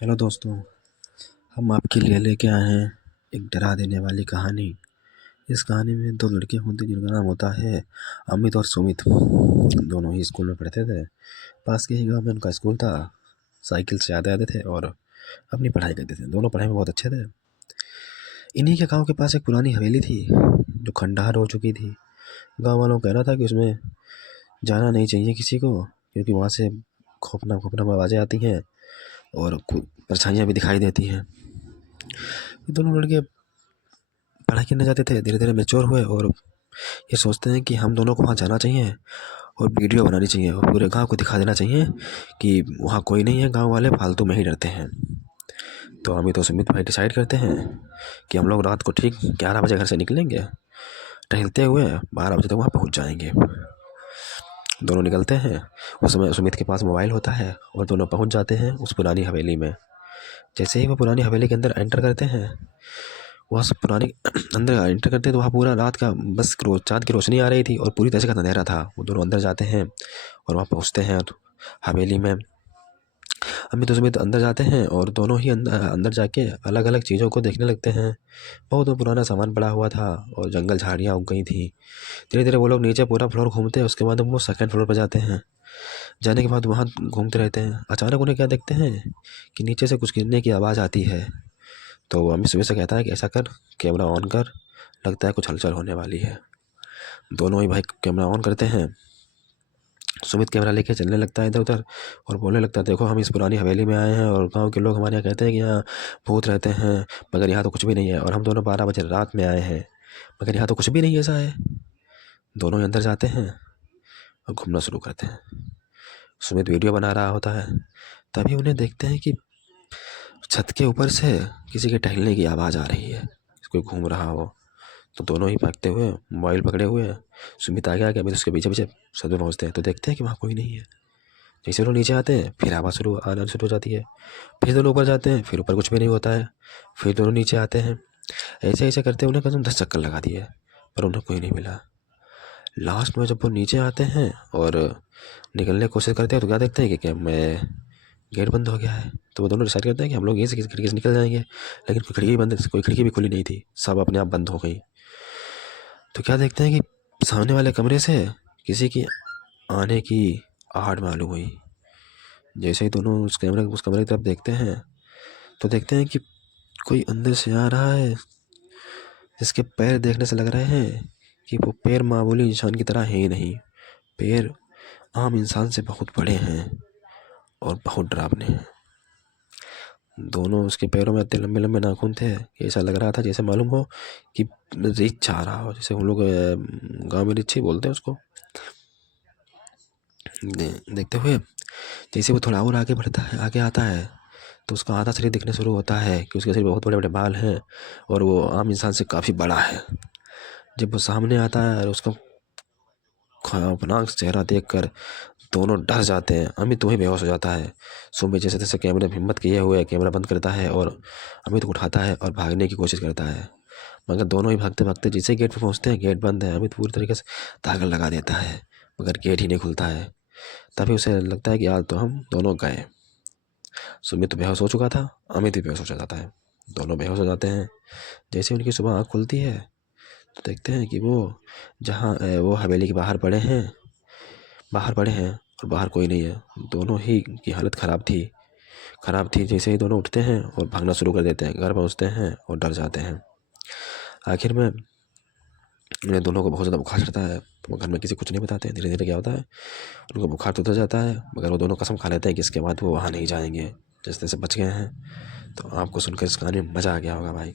Hello दोस्तों, हम आपके लिए लेके आए हैं एक डरा देने वाली कहानी। इस कहानी में दो लड़के होते हैं जिनका नाम होता है अमित और सुमित। दोनों ही स्कूल में पढ़ते थे। पास के ही गांव में उनका स्कूल था। साइकिल से आते थे और अपनी पढ़ाई करते थे। दोनों पढ़ाई में बहुत अच्छे थे। इन्हीं के गाँव के पास एक पुरानी हवेली थी जो खंडहर हो चुकी थी। गाँव वालों का कहना था कि उसमें जाना नहीं चाहिए किसी को, क्योंकि वहाँ से खौफनाक खौफनाक आवाज़ें आती हैं और परछाइयाँ भी दिखाई देती हैं। ये दोनों लड़के पढ़ाई करने जाते थे। धीरे धीरे मैच्योर हुए और ये सोचते हैं कि हम दोनों को वहाँ जाना चाहिए और वीडियो बनानी चाहिए और पूरे गांव को दिखा देना चाहिए कि वहाँ कोई नहीं है, गांव वाले फालतू में ही डरते हैं। तो अमित और सुमित भाई डिसाइड करते हैं कि हम लोग रात को ठीक 11 बजे घर से निकलेंगे। टहलते हुए 12 बजे तक वहाँ पहुँच जाएंगे। दोनों निकलते हैं। उस समय सुमित के पास मोबाइल होता है और दोनों पहुँच जाते हैं उस पुरानी हवेली में। जैसे ही वो पुरानी हवेली के अंदर एंटर करते हैं, वहाँ से पुरानी अंदर एंटर करते हैं तो वहाँ पूरा रात का बस चाँद की रोशनी आ रही थी और पूरी तरह से अंधेरा था। वो दोनों अंदर जाते हैं और वहाँ पहुँचते हैं हवेली में। अमित और सुमित अंदर जाते हैं और दोनों ही अंदर जाके अलग अलग चीज़ों को देखने लगते हैं। बहुत पुराना सामान पड़ा हुआ था और जंगल झाड़ियाँ उग गई थी। धीरे धीरे वो लोग नीचे पूरा फ्लोर घूमते हैं। उसके बाद वो सेकंड फ्लोर पर जाते हैं। जाने के बाद वहाँ घूमते रहते हैं। अचानक उन्हें क्या देखते हैं कि नीचे से कुछ गिरने की आवाज़ आती है। तो अमित सुमित से कहता है कि ऐसा कर, कैमरा ऑन कर, लगता है कुछ हलचल होने वाली है। दोनों ही भाई कैमरा ऑन करते हैं। सुमित कैमरा लेके चलने लगता है इधर उधर और बोलने लगता है, देखो हम इस पुरानी हवेली में आए हैं और गांव के लोग हमारे यहाँ कहते हैं कि यहाँ भूत रहते हैं, मगर यहाँ तो कुछ भी नहीं है। और हम दोनों 12 बजे रात में आए हैं, मगर यहाँ तो कुछ भी नहीं ऐसा है। दोनों ही अंदर जाते हैं और घूमना शुरू करते हैं। सुमित वीडियो बना रहा होता है। तभी उन्हें देखते हैं कि छत के ऊपर से किसी के टहलने की आवाज़ आ रही है, कोई घूम रहा हो। तो दोनों ही भागते हुए मोबाइल पकड़े हुए सुमित आगे आगे, अमित उसके पीछे पीछे छत पे पहुँचते हैं तो देखते हैं कि वहाँ कोई नहीं है। जैसे लोग नीचे आते हैं फिर आवाज़ आना शुरू हो जाती है। फिर दोनों ऊपर जाते हैं, फिर ऊपर कुछ भी नहीं होता है। फिर दोनों नीचे आते हैं। ऐसे ऐसे करते उन्हें कम 10 चक्कर लगा दिए पर उन्हें कोई नहीं मिला। लास्ट में जब वो नीचे आते हैं और निकलने की कोशिश करते हैं तो क्या देखते हैं कि मैं गेट बंद हो गया है। तो वो दोनों डिसाइड करते हैं कि हम लोग यहीं से किसी खिड़की से निकल जाएंगे, लेकिन कोई खिड़की भी खुली नहीं थी, सब अपने आप बंद हो गई। तो क्या देखते हैं कि सामने वाले कमरे से किसी की आने की आहट मालूम हुई। जैसे ही दोनों उस कमरे की तरफ देखते हैं तो देखते हैं कि कोई अंदर से आ रहा है, जिसके पैर देखने से लग रहे हैं कि वो पैर मामूली इंसान की तरह है ही नहीं। पैर आम इंसान से बहुत बड़े हैं और बहुत डरावने हैं। दोनों उसके पैरों में इतने लंबे लंबे नाखून थे कि ऐसा लग रहा था जैसे मालूम हो कि रीछ चाह रहा हो, जैसे हम लोग गाँव में रीछ ही बोलते हैं उसको। देखते हुए जैसे वो थोड़ा और आगे बढ़ता है, आगे आता है, तो उसका आधा शरीर दिखने शुरू होता है कि उसके शरीर में बहुत बड़े बड़े बाल हैं और वो आम इंसान से काफ़ी बड़ा है। जब वो सामने आता है और उसका खौफनाक चेहरा देखकर दोनों डर जाते हैं। अमित वहीं बेहोश हो जाता है। सुमित जैसे तैसे कैमरे में हिम्मत किए हुए कैमरा बंद करता है और अमित को उठाता है और भागने की कोशिश करता है। मगर दोनों ही भागते भागते जैसे गेट पे पहुंचते हैं, गेट बंद है। अमित पूरी तरीके से धागा लगा देता है मगर गेट ही नहीं खुलता है। तभी उसे लगता है कि आज तो हम दोनों गए। सुमित तो बेहोश हो चुका था, अमित भी बेहोश हो जाता है। दोनों बेहोश हो जाते हैं। जैसे उनकी सुबह आँख खुलती है तो देखते हैं कि वो जहाँ वो हवेली के बाहर पड़े हैं और बाहर कोई नहीं है। दोनों ही की हालत ख़राब थी। जैसे ही दोनों उठते हैं और भागना शुरू कर देते हैं, घर पहुँचते हैं और डर जाते हैं। आखिर में उन्हें दोनों को बहुत ज़्यादा बुखार चढ़ता है। वो घर में किसी कुछ नहीं बताते। धीरे धीरे क्या होता है, उनको बुखार तो उतर जाता है, मगर वो दोनों कसम खा लेते हैं कि इसके बाद वो वहाँ नहीं जाएंगे। जैसे तैसे बच गए हैं। तो आपको सुनकर इस कहानी में मज़ा आ गया होगा भाई।